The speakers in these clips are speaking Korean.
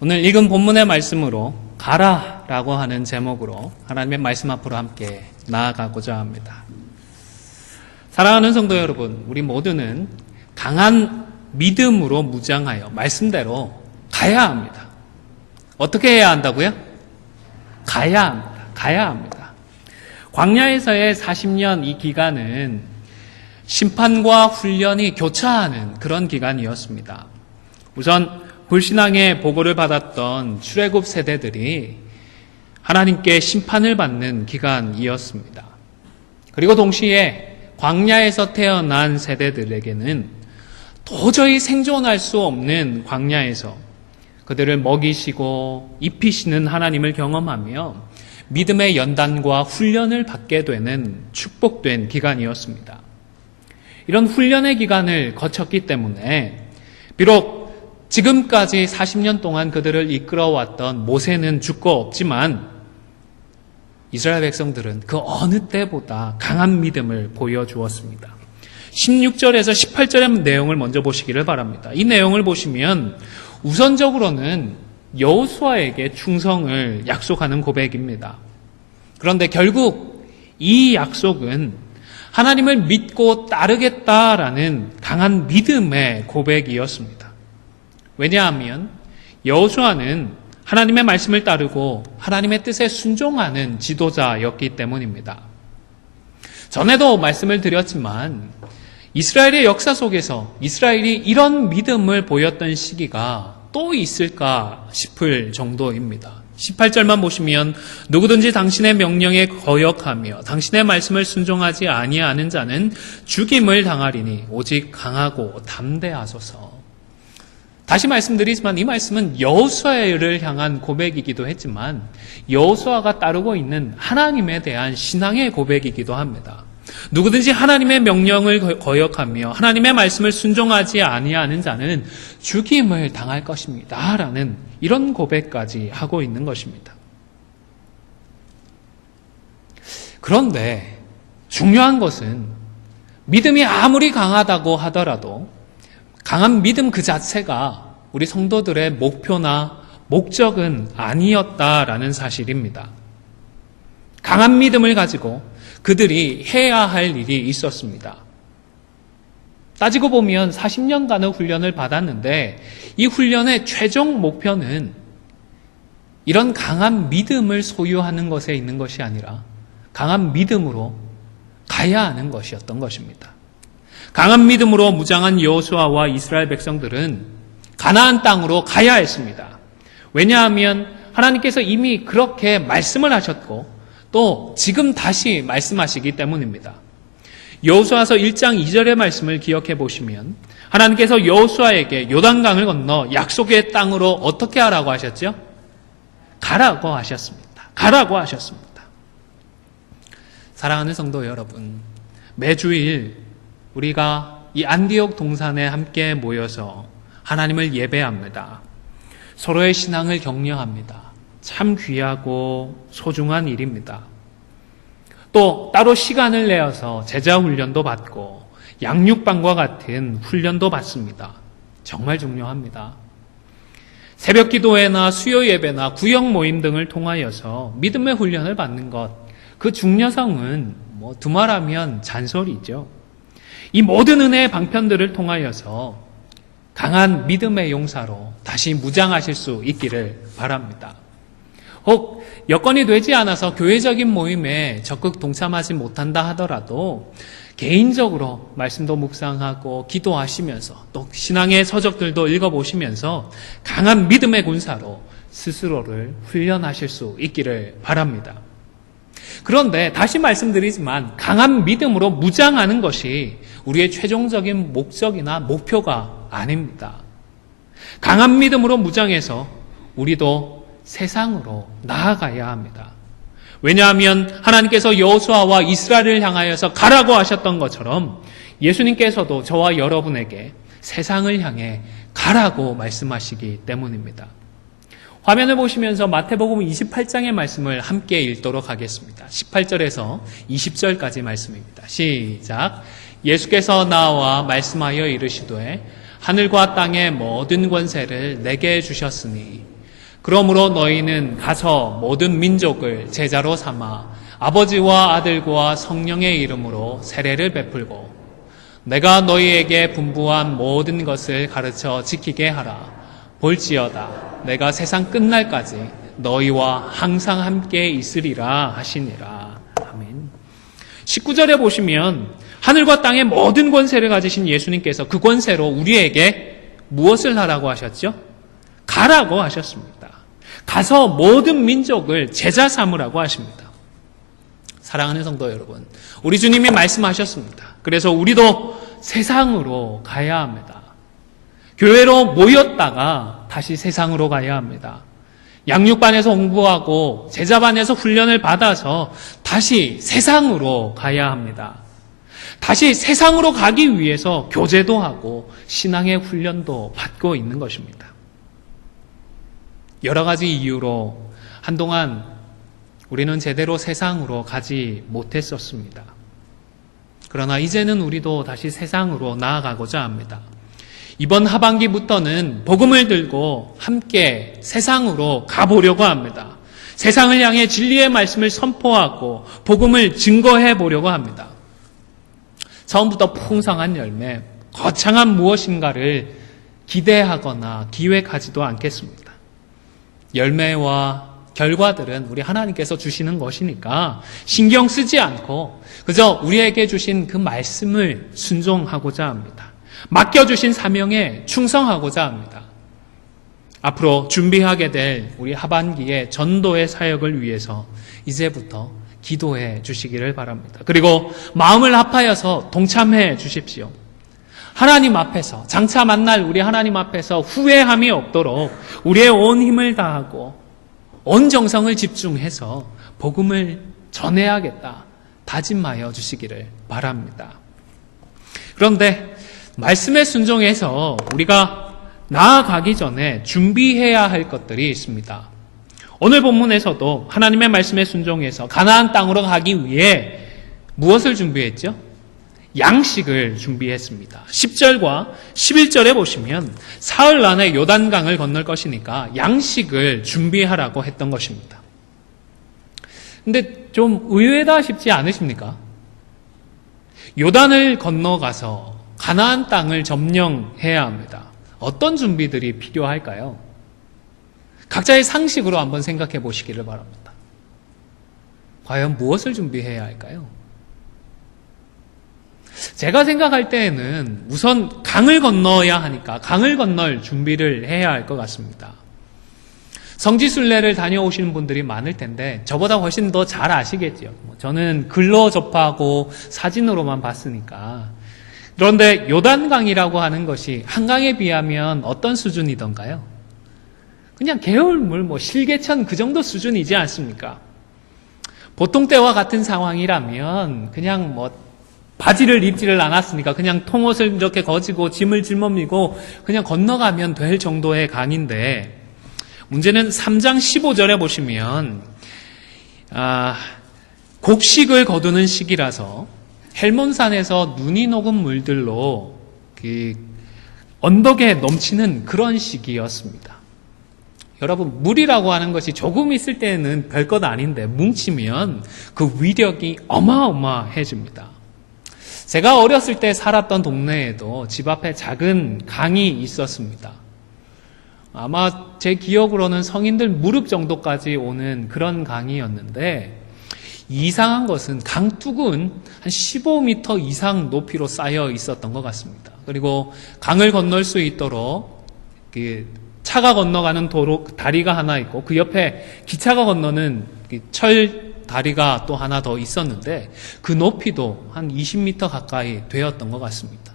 오늘 읽은 본문의 말씀으로 가라 라고 하는 제목으로 하나님의 말씀 앞으로 함께 나아가고자 합니다. 사랑하는 성도 여러분, 우리 모두는 강한 믿음으로 무장하여 말씀대로 가야 합니다. 어떻게 해야 한다고요? 가야 합니다. 가야 합니다. 광야에서의 40년 이 기간은 심판과 훈련이 교차하는 그런 기간이었습니다. 우선 불신앙의 보고를 받았던 출애굽 세대들이 하나님께 심판을 받는 기간이었습니다. 그리고 동시에 광야에서 태어난 세대들에게는 도저히 생존할 수 없는 광야에서 그들을 먹이시고 입히시는 하나님을 경험하며 믿음의 연단과 훈련을 받게 되는 축복된 기간이었습니다. 이런 훈련의 기간을 거쳤기 때문에 비록 지금까지 40년 동안 그들을 이끌어왔던 모세는 죽고 없지만 이스라엘 백성들은 그 어느 때보다 강한 믿음을 보여주었습니다. 16절에서 18절의 내용을 먼저 보시기를 바랍니다. 이 내용을 보시면 우선적으로는 여호수아에게 충성을 약속하는 고백입니다. 그런데 결국 이 약속은 하나님을 믿고 따르겠다라는 강한 믿음의 고백이었습니다. 왜냐하면 여호수아는 하나님의 말씀을 따르고 하나님의 뜻에 순종하는 지도자였기 때문입니다. 전에도 말씀을 드렸지만 이스라엘의 역사 속에서 이스라엘이 이런 믿음을 보였던 시기가 또 있을까 싶을 정도입니다. 18절만 보시면 누구든지 당신의 명령에 거역하며 당신의 말씀을 순종하지 아니하는 자는 죽임을 당하리니 오직 강하고 담대하소서. 다시 말씀드리지만 이 말씀은 여호수아를 향한 고백이기도 했지만 여호수아가 따르고 있는 하나님에 대한 신앙의 고백이기도 합니다. 누구든지 하나님의 명령을 거역하며 하나님의 말씀을 순종하지 아니하는 자는 죽임을 당할 것입니다라는 이런 고백까지 하고 있는 것입니다. 그런데 중요한 것은 믿음이 아무리 강하다고 하더라도 강한 믿음 그 자체가 우리 성도들의 목표나 목적은 아니었다라는 사실입니다. 강한 믿음을 가지고 그들이 해야 할 일이 있었습니다. 따지고 보면 40년간의 훈련을 받았는데 이 훈련의 최종 목표는 이런 강한 믿음을 소유하는 것에 있는 것이 아니라 강한 믿음으로 가야 하는 것이었던 것입니다. 강한 믿음으로 무장한 여호수아와 이스라엘 백성들은 가나안 땅으로 가야 했습니다. 왜냐하면 하나님께서 이미 그렇게 말씀을 하셨고 또 지금 다시 말씀하시기 때문입니다. 여호수아서 1장 2절의 말씀을 기억해 보시면 하나님께서 여호수아에게 요단강을 건너 약속의 땅으로 어떻게 하라고 하셨죠? 가라고 하셨습니다. 가라고 하셨습니다. 사랑하는 성도 여러분, 매주일 우리가 이 안디옥 동산에 함께 모여서 하나님을 예배합니다. 서로의 신앙을 격려합니다. 참 귀하고 소중한 일입니다. 또 따로 시간을 내어서 제자 훈련도 받고 양육반과 같은 훈련도 받습니다. 정말 중요합니다. 새벽 기도회나 수요 예배나 구역 모임 등을 통하여서 믿음의 훈련을 받는 것, 그 중요성은 뭐 두말하면 잔소리죠. 이 모든 은혜의 방편들을 통하여서 강한 믿음의 용사로 다시 무장하실 수 있기를 바랍니다. 혹 여건이 되지 않아서 교회적인 모임에 적극 동참하지 못한다 하더라도 개인적으로 말씀도 묵상하고 기도하시면서 또 신앙의 서적들도 읽어보시면서 강한 믿음의 군사로 스스로를 훈련하실 수 있기를 바랍니다. 그런데 다시 말씀드리지만 강한 믿음으로 무장하는 것이 우리의 최종적인 목적이나 목표가 아닙니다. 강한 믿음으로 무장해서 우리도 세상으로 나아가야 합니다. 왜냐하면 하나님께서 여호수아와 이스라엘을 향하여서 가라고 하셨던 것처럼 예수님께서도 저와 여러분에게 세상을 향해 가라고 말씀하시기 때문입니다. 화면을 보시면서 마태복음 28장의 말씀을 함께 읽도록 하겠습니다. 18절에서 20절까지 말씀입니다. 시작. 예수께서 나와 말씀하여 이르시되 하늘과 땅의 모든 권세를 내게 주셨으니 그러므로 너희는 가서 모든 민족을 제자로 삼아 아버지와 아들과 성령의 이름으로 세례를 베풀고 내가 너희에게 분부한 모든 것을 가르쳐 지키게 하라. 볼지어다. 내가 세상 끝날까지 너희와 항상 함께 있으리라 하시니라. 아멘. 19절에 보시면 하늘과 땅의 모든 권세를 가지신 예수님께서 그 권세로 우리에게 무엇을 하라고 하셨죠? 가라고 하셨습니다. 가서 모든 민족을 제자 삼으라고 하십니다. 사랑하는 성도 여러분, 우리 주님이 말씀하셨습니다. 그래서 우리도 세상으로 가야 합니다. 교회로 모였다가 다시 세상으로 가야 합니다. 양육반에서 공부하고 제자반에서 훈련을 받아서 다시 세상으로 가야 합니다. 다시 세상으로 가기 위해서 교제도 하고 신앙의 훈련도 받고 있는 것입니다. 여러 가지 이유로 한동안 우리는 제대로 세상으로 가지 못했었습니다. 그러나 이제는 우리도 다시 세상으로 나아가고자 합니다. 이번 하반기부터는 복음을 들고 함께 세상으로 가보려고 합니다. 세상을 향해 진리의 말씀을 선포하고 복음을 증거해 보려고 합니다. 처음부터 풍성한 열매, 거창한 무엇인가를 기대하거나 기획하지도 않겠습니다. 열매와 결과들은 우리 하나님께서 주시는 것이니까 신경 쓰지 않고 그저 우리에게 주신 그 말씀을 순종하고자 합니다. 맡겨주신 사명에 충성하고자 합니다. 앞으로 준비하게 될 우리 하반기의 전도의 사역을 위해서 이제부터 기도해 주시기를 바랍니다. 그리고 마음을 합하여서 동참해 주십시오. 하나님 앞에서 장차 만날 우리 하나님 앞에서 후회함이 없도록 우리의 온 힘을 다하고 온 정성을 집중해서 복음을 전해야겠다 다짐하여 주시기를 바랍니다. 그런데 말씀에 순종해서 우리가 나아가기 전에 준비해야 할 것들이 있습니다. 오늘 본문에서도 하나님의 말씀에 순종해서 가나안 땅으로 가기 위해 무엇을 준비했죠? 양식을 준비했습니다. 10절과 11절에 보시면 사흘 안에 요단강을 건널 것이니까 양식을 준비하라고 했던 것입니다. 근데 좀 의외다 싶지 않으십니까? 요단을 건너가서 가나안 땅을 점령해야 합니다. 어떤 준비들이 필요할까요? 각자의 상식으로 한번 생각해 보시기를 바랍니다. 과연 무엇을 준비해야 할까요? 제가 생각할 때에는 우선 강을 건너야 하니까 강을 건널 준비를 해야 할 것 같습니다. 성지순례를 다녀오시는 분들이 많을 텐데 저보다 훨씬 더 잘 아시겠죠. 뭐 저는 글로 접하고 사진으로만 봤으니까. 그런데 요단강이라고 하는 것이 한강에 비하면 어떤 수준이던가요? 그냥 개울물, 뭐 실개천 그 정도 수준이지 않습니까? 보통 때와 같은 상황이라면 그냥 뭐 바지를 입지를 않았으니까 그냥 통옷을 이렇게 거지고 짐을 짊어지고 그냥 건너가면 될 정도의 강인데 문제는 3장 15절에 보시면 아, 곡식을 거두는 시기라서 헬몬산에서 눈이 녹은 물들로 그 언덕에 넘치는 그런 시기였습니다. 여러분 물이라고 하는 것이 조금 있을 때는 별것 아닌데 뭉치면 그 위력이 어마어마해집니다. 제가 어렸을 때 살았던 동네에도 집 앞에 작은 강이 있었습니다. 아마 제 기억으로는 성인들 무릎 정도까지 오는 그런 강이었는데 이상한 것은 강둑은 한 15m 이상 높이로 쌓여 있었던 것 같습니다. 그리고 강을 건널 수 있도록 그 차가 건너가는 도로 다리가 하나 있고 그 옆에 기차가 건너는 그철 다리가 또 하나 더 있었는데 그 높이도 한 20m 가까이 되었던 것 같습니다.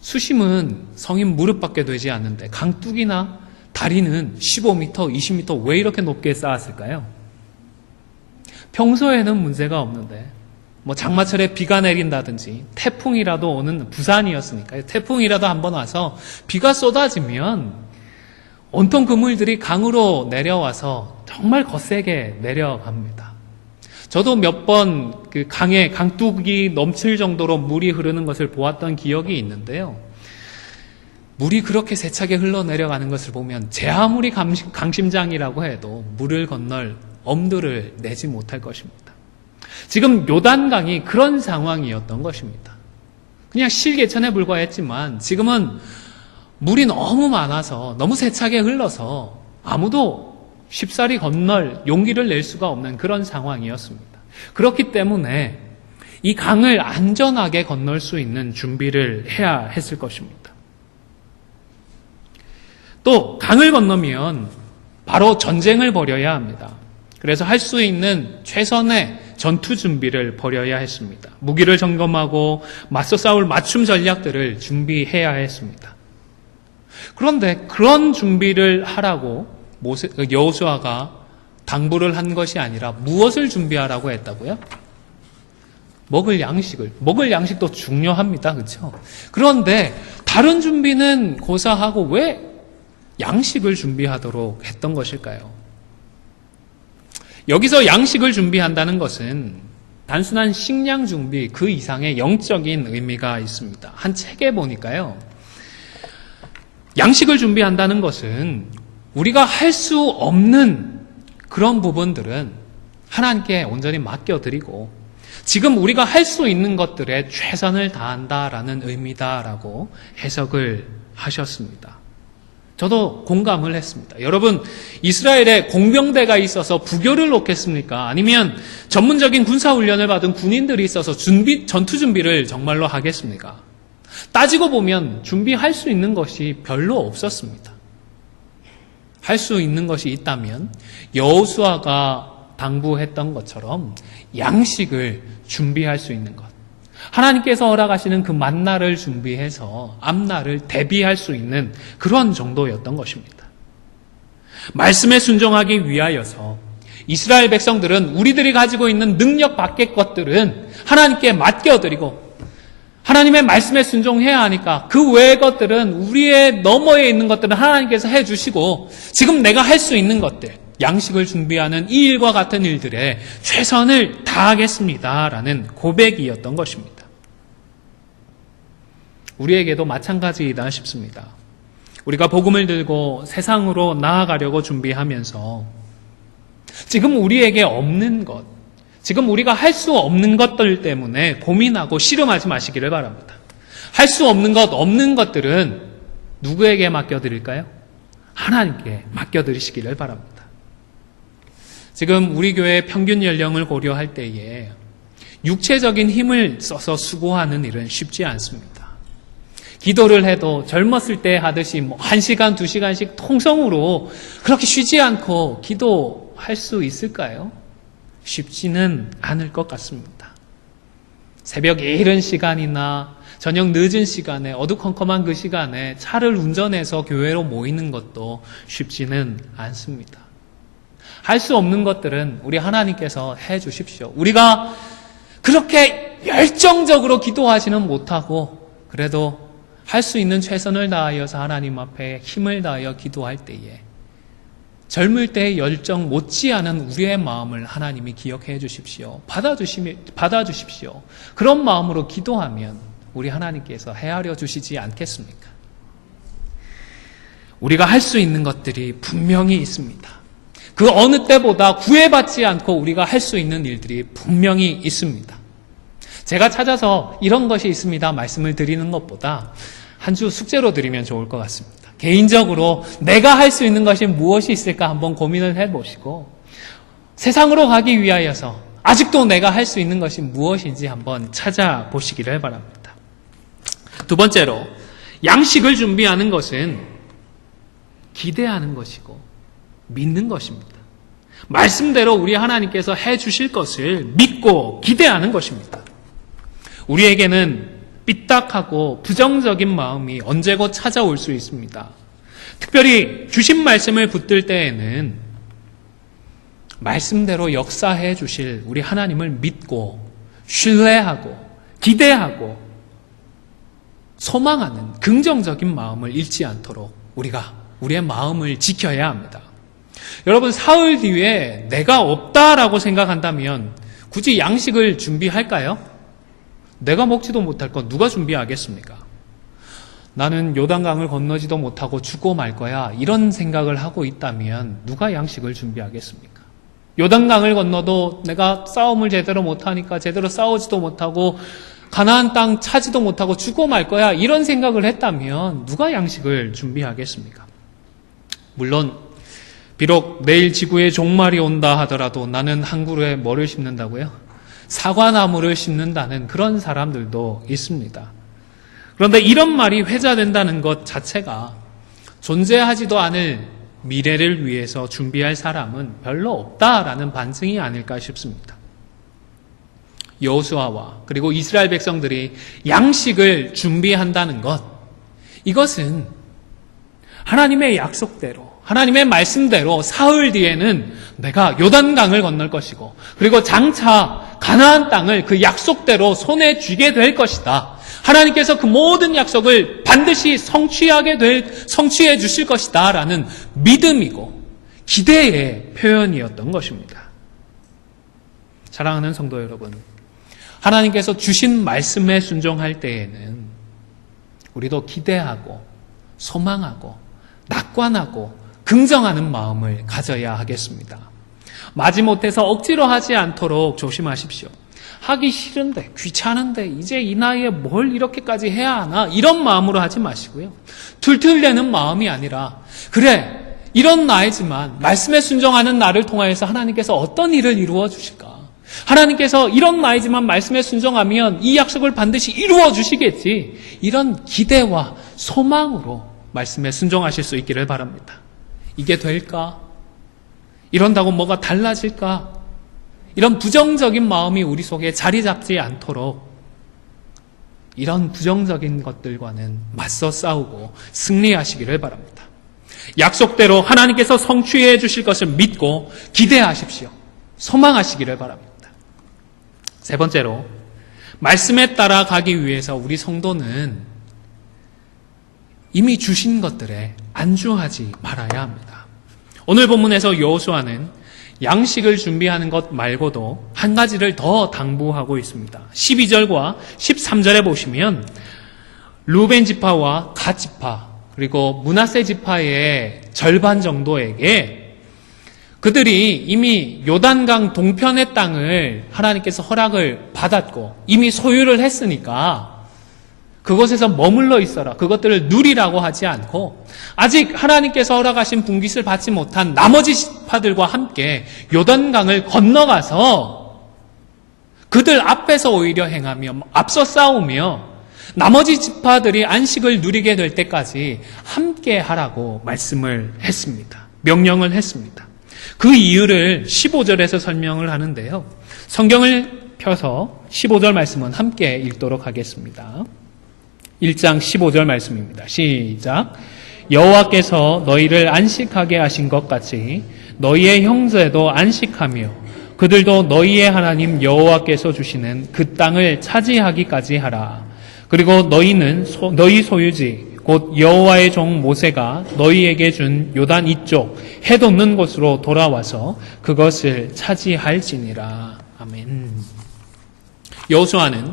수심은 성인 무릎밖에 되지 않는데 강둑이나 다리는 15m, 20m 왜 이렇게 높게 쌓았을까요? 평소에는 문제가 없는데 뭐 장마철에 비가 내린다든지 태풍이라도 오는 부산이었으니까요. 태풍이라도 한번 와서 비가 쏟아지면 온통 그물들이 강으로 내려와서 정말 거세게 내려갑니다. 저도 몇 번 그 강에 강둑이 넘칠 정도로 물이 흐르는 것을 보았던 기억이 있는데요. 물이 그렇게 세차게 흘러내려가는 것을 보면 제 아무리 강심장이라고 해도 물을 건널 엄두를 내지 못할 것입니다. 지금 요단강이 그런 상황이었던 것입니다. 그냥 실개천에 불과했지만 지금은 물이 너무 많아서 너무 세차게 흘러서 아무도 쉽사리 건널 용기를 낼 수가 없는 그런 상황이었습니다. 그렇기 때문에 이 강을 안전하게 건널 수 있는 준비를 해야 했을 것입니다. 또 강을 건너면 바로 전쟁을 벌여야 합니다. 그래서 할 수 있는 최선의 전투 준비를 벌여야 했습니다. 무기를 점검하고 맞서 싸울 맞춤 전략들을 준비해야 했습니다. 그런데 그런 준비를 하라고 모세, 여호수아가 당부를 한 것이 아니라 무엇을 준비하라고 했다고요? 먹을 양식을 먹을 양식도 중요합니다. 그렇죠? 그런데 다른 준비는 고사하고 왜 양식을 준비하도록 했던 것일까요? 여기서 양식을 준비한다는 것은 단순한 식량 준비 그 이상의 영적인 의미가 있습니다. 한 책에 보니까요. 양식을 준비한다는 것은 우리가 할 수 없는 그런 부분들은 하나님께 온전히 맡겨드리고 지금 우리가 할 수 있는 것들에 최선을 다한다라는 의미다라고 해석을 하셨습니다. 저도 공감을 했습니다. 여러분, 이스라엘에 공병대가 있어서 부교를 놓겠습니까? 아니면 전문적인 군사훈련을 받은 군인들이 있어서 준비, 전투 준비를 정말로 하겠습니까? 따지고 보면 준비할 수 있는 것이 별로 없었습니다. 할 수 있는 것이 있다면 여호수아가 당부했던 것처럼 양식을 준비할 수 있는 것. 하나님께서 허락하시는 그 만나를 준비해서 앞날을 대비할 수 있는 그런 정도였던 것입니다. 말씀에 순종하기 위하여서 이스라엘 백성들은 우리들이 가지고 있는 능력 밖의 것들은 하나님께 맡겨드리고 하나님의 말씀에 순종해야 하니까 그 외의 것들은 우리의 너머에 있는 것들은 하나님께서 해주시고 지금 내가 할 수 있는 것들 양식을 준비하는 이 일과 같은 일들에 최선을 다하겠습니다 라는 고백이었던 것입니다. 우리에게도 마찬가지이다 싶습니다. 우리가 복음을 들고 세상으로 나아가려고 준비하면서 지금 우리에게 없는 것, 지금 우리가 할 수 없는 것들 때문에 고민하고 씨름하지 마시기를 바랍니다. 할 수 없는 것, 없는 것들은 누구에게 맡겨드릴까요? 하나님께 맡겨드리시기를 바랍니다. 지금 우리 교회 평균 연령을 고려할 때에 육체적인 힘을 써서 수고하는 일은 쉽지 않습니다. 기도를 해도 젊었을 때 하듯이 뭐 1시간, 2시간씩 통성으로 그렇게 쉬지 않고 기도할 수 있을까요? 쉽지는 않을 것 같습니다. 새벽 이른 시간이나 저녁 늦은 시간에 어두컴컴한 그 시간에 차를 운전해서 교회로 모이는 것도 쉽지는 않습니다. 할 수 없는 것들은 우리 하나님께서 해 주십시오. 우리가 그렇게 열정적으로 기도하지는 못하고 그래도 할 수 있는 최선을 다하여서 하나님 앞에 힘을 다하여 기도할 때에 젊을 때의 열정 못지않은 우리의 마음을 하나님이 기억해 주십시오. 받아주시, 받아주십시오. 그런 마음으로 기도하면 우리 하나님께서 헤아려 주시지 않겠습니까? 우리가 할 수 있는 것들이 분명히 있습니다. 그 어느 때보다 구애받지 않고 우리가 할 수 있는 일들이 분명히 있습니다. 제가 찾아서 이런 것이 있습니다. 말씀을 드리는 것보다 한 주 숙제로 드리면 좋을 것 같습니다. 개인적으로 내가 할 수 있는 것이 무엇이 있을까 한번 고민을 해보시고 세상으로 가기 위하여서 아직도 내가 할 수 있는 것이 무엇인지 한번 찾아보시기를 바랍니다. 두 번째로 양식을 준비하는 것은 기대하는 것이고 믿는 것입니다. 말씀대로 우리 하나님께서 해 주실 것을 믿고 기대하는 것입니다. 우리에게는 삐딱하고 부정적인 마음이 언제고 찾아올 수 있습니다. 특별히 주신 말씀을 붙들 때에는 말씀대로 역사해 주실 우리 하나님을 믿고 신뢰하고 기대하고 소망하는 긍정적인 마음을 잃지 않도록 우리가 우리의 마음을 지켜야 합니다. 여러분 사흘 뒤에 내가 없다라고 생각한다면 굳이 양식을 준비할까요? 내가 먹지도 못할 건 누가 준비하겠습니까? 나는 요단강을 건너지도 못하고 죽고 말 거야. 이런 생각을 하고 있다면 누가 양식을 준비하겠습니까? 요단강을 건너도 내가 싸움을 제대로 못하니까 제대로 싸우지도 못하고 가나안 땅 차지도 못하고 죽고 말 거야. 이런 생각을 했다면 누가 양식을 준비하겠습니까? 물론 비록 내일 지구에 종말이 온다 하더라도 나는 한 그루에 뭐를 심는다고요? 사과나무를 심는다는 그런 사람들도 있습니다. 그런데 이런 말이 회자된다는 것 자체가 존재하지도 않을 미래를 위해서 준비할 사람은 별로 없다라는 반증이 아닐까 싶습니다. 여호수아와 그리고 이스라엘 백성들이 양식을 준비한다는 것 이것은 하나님의 약속대로 하나님의 말씀대로 사흘 뒤에는 내가 요단강을 건널 것이고 그리고 장차 가나안 땅을 그 약속대로 손에 쥐게 될 것이다. 하나님께서 그 모든 약속을 반드시 성취하게 될 성취해 주실 것이다라는 믿음이고 기대의 표현이었던 것입니다. 사랑하는 성도 여러분, 하나님께서 주신 말씀에 순종할 때에는 우리도 기대하고 소망하고 낙관하고 긍정하는 마음을 가져야 하겠습니다. 마지못해서 억지로 하지 않도록 조심하십시오. 하기 싫은데, 귀찮은데, 이제 이 나이에 뭘 이렇게까지 해야 하나? 이런 마음으로 하지 마시고요. 툴툴대는 마음이 아니라, 그래, 이런 나이지만, 말씀에 순종하는 나를 통하여서 하나님께서 어떤 일을 이루어 주실까? 하나님께서 이런 나이지만 말씀에 순종하면 이 약속을 반드시 이루어 주시겠지. 이런 기대와 소망으로 말씀에 순종하실 수 있기를 바랍니다. 이게 될까? 이런다고 뭐가 달라질까? 이런 부정적인 마음이 우리 속에 자리 잡지 않도록 이런 부정적인 것들과는 맞서 싸우고 승리하시기를 바랍니다. 약속대로 하나님께서 성취해 주실 것을 믿고 기대하십시오. 소망하시기를 바랍니다. 세 번째로, 말씀에 따라 가기 위해서 우리 성도는 이미 주신 것들에 안주하지 말아야 합니다. 오늘 본문에서 여호수아는 양식을 준비하는 것 말고도 한 가지를 더 당부하고 있습니다. 12절과 13절에 보시면 루벤 지파와 갓 지파 그리고 문하세 지파의 절반 정도에게 그들이 이미 요단강 동편의 땅을 하나님께서 허락을 받았고 이미 소유를 했으니까 그곳에서 머물러 있어라. 그것들을 누리라고 하지 않고 아직 하나님께서 허락하신 분깃을 받지 못한 나머지 지파들과 함께 요단강을 건너가서 그들 앞에서 오히려 행하며 앞서 싸우며 나머지 지파들이 안식을 누리게 될 때까지 함께 하라고 말씀을 했습니다. 명령을 했습니다. 그 이유를 15절에서 설명을 하는데요. 성경을 펴서 15절 말씀은 함께 읽도록 하겠습니다. 1장 15절 말씀입니다. 시작. 여호와께서 너희를 안식하게 하신 것 같이 너희의 형제도 안식하며 그들도 너희의 하나님 여호와께서 주시는 그 땅을 차지하기까지 하라. 그리고 너희는 소, 너희 소유지 곧 여호와의 종 모세가 너희에게 준 요단 이쪽 해 돋는 곳으로 돌아와서 그것을 차지할지니라. 아멘. 여호수아는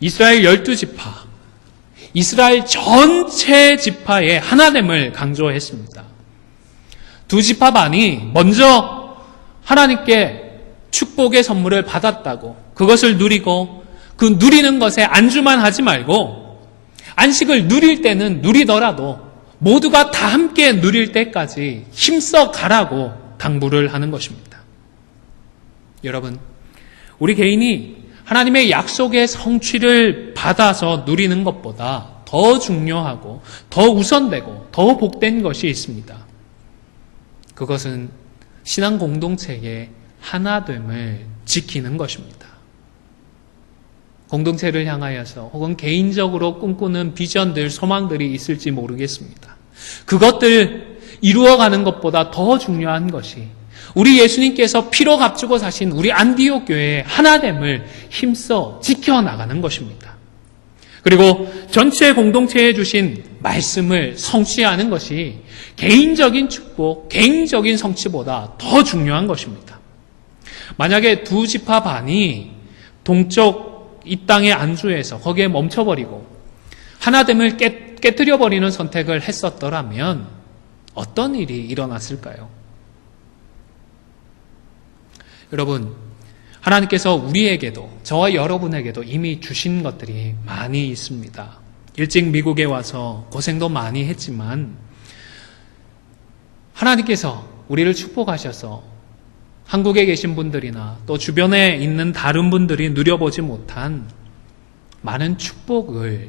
이스라엘 열두 지파 이스라엘 전체 지파의 하나됨을 강조했습니다. 두 지파 반이 먼저 하나님께 축복의 선물을 받았다고 그것을 누리고 그 누리는 것에 안주만 하지 말고 안식을 누릴 때는 누리더라도 모두가 다 함께 누릴 때까지 힘써 가라고 당부를 하는 것입니다. 여러분, 우리 개인이 하나님의 약속의 성취를 받아서 누리는 것보다 더 중요하고 더 우선되고 더 복된 것이 있습니다. 그것은 신앙 공동체의 하나됨을 지키는 것입니다. 공동체를 향하여서 혹은 개인적으로 꿈꾸는 비전들, 소망들이 있을지 모르겠습니다. 그것들 이루어가는 것보다 더 중요한 것이 우리 예수님께서 피로 값주고 사신 우리 안디옥 교회의 하나됨을 힘써 지켜나가는 것입니다. 그리고 전체 공동체에 주신 말씀을 성취하는 것이 개인적인 축복, 개인적인 성취보다 더 중요한 것입니다. 만약에 두 지파 반이 동쪽 이 땅에 안주해서 거기에 멈춰버리고 하나됨을 깨, 깨뜨려 버리는 선택을 했었더라면 어떤 일이 일어났을까요? 여러분, 하나님께서 우리에게도, 저와 여러분에게도 이미 주신 것들이 많이 있습니다. 일찍 미국에 와서 고생도 많이 했지만, 하나님께서 우리를 축복하셔서 한국에 계신 분들이나 또 주변에 있는 다른 분들이 누려보지 못한 많은 축복을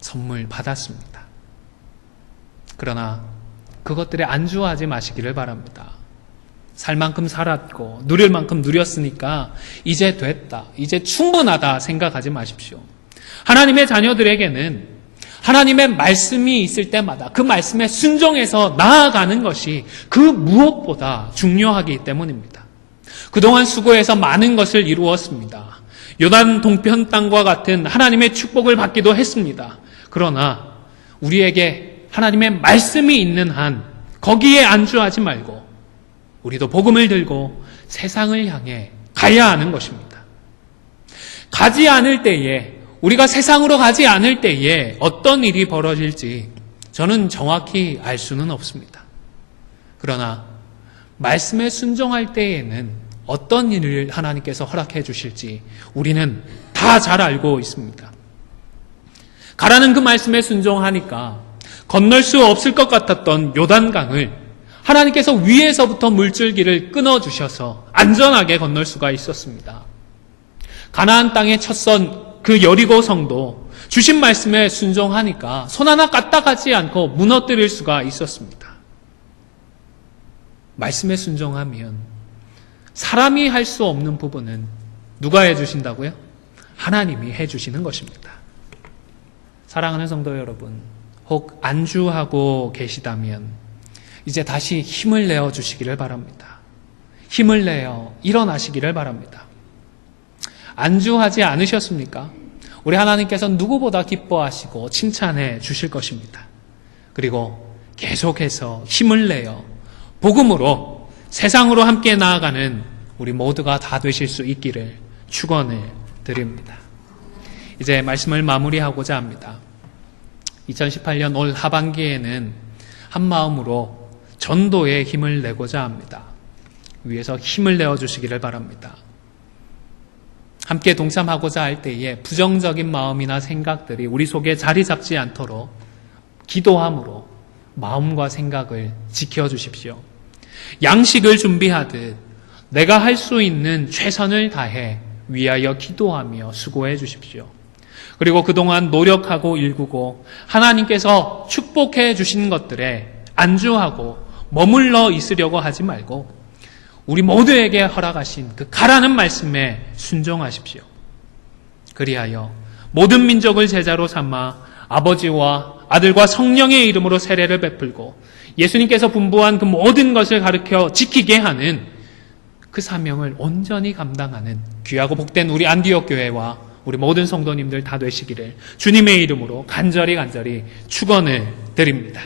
선물 받았습니다. 그러나 그것들에 안주하지 마시기를 바랍니다. 살 만큼 살았고 누릴 만큼 누렸으니까 이제 됐다. 이제 충분하다 생각하지 마십시오. 하나님의 자녀들에게는 하나님의 말씀이 있을 때마다 그 말씀에 순종해서 나아가는 것이 그 무엇보다 중요하기 때문입니다. 그동안 수고해서 많은 것을 이루었습니다. 요단 동편 땅과 같은 하나님의 축복을 받기도 했습니다. 그러나 우리에게 하나님의 말씀이 있는 한 거기에 안주하지 말고 우리도 복음을 들고 세상을 향해 가야 하는 것입니다. 가지 않을 때에 우리가 세상으로 가지 않을 때에 어떤 일이 벌어질지 저는 정확히 알 수는 없습니다. 그러나 말씀에 순종할 때에는 어떤 일을 하나님께서 허락해 주실지 우리는 다 잘 알고 있습니다. 가라는 그 말씀에 순종하니까 건널 수 없을 것 같았던 요단강을 하나님께서 위에서부터 물줄기를 끊어 주셔서 안전하게 건널 수가 있었습니다. 가나안 땅의 첫선 그 여리고 성도 주신 말씀에 순종하니까 손 하나 까딱하지 않고 무너뜨릴 수가 있었습니다. 말씀에 순종하면 사람이 할 수 없는 부분은 누가 해주신다고요? 하나님이 해주시는 것입니다. 사랑하는 성도 여러분, 혹 안주하고 계시다면 이제 다시 힘을 내어 주시기를 바랍니다. 힘을 내어 일어나시기를 바랍니다. 안주하지 않으셨습니까? 우리 하나님께서 누구보다 기뻐하시고 칭찬해 주실 것입니다. 그리고 계속해서 힘을 내어 복음으로 세상으로 함께 나아가는 우리 모두가 다 되실 수 있기를 축원을 드립니다. 이제 말씀을 마무리하고자 합니다. 2018년 올 하반기에는 한 마음으로 전도에 힘을 내고자 합니다. 위에서 힘을 내어 주시기를 바랍니다. 함께 동참하고자 할 때에 부정적인 마음이나 생각들이 우리 속에 자리 잡지 않도록 기도함으로 마음과 생각을 지켜 주십시오. 양식을 준비하듯 내가 할 수 있는 최선을 다해 위하여 기도하며 수고해 주십시오. 그리고 그동안 노력하고 일구고 하나님께서 축복해 주신 것들에 안주하고 머물러 있으려고 하지 말고 우리 모두에게 허락하신 그 가라는 말씀에 순종하십시오. 그리하여 모든 민족을 제자로 삼아 아버지와 아들과 성령의 이름으로 세례를 베풀고 예수님께서 분부한 그 모든 것을 가르쳐 지키게 하는 그 사명을 온전히 감당하는 귀하고 복된 우리 안디옥 교회와 우리 모든 성도님들 다 되시기를 주님의 이름으로 간절히 간절히 축원을 드립니다.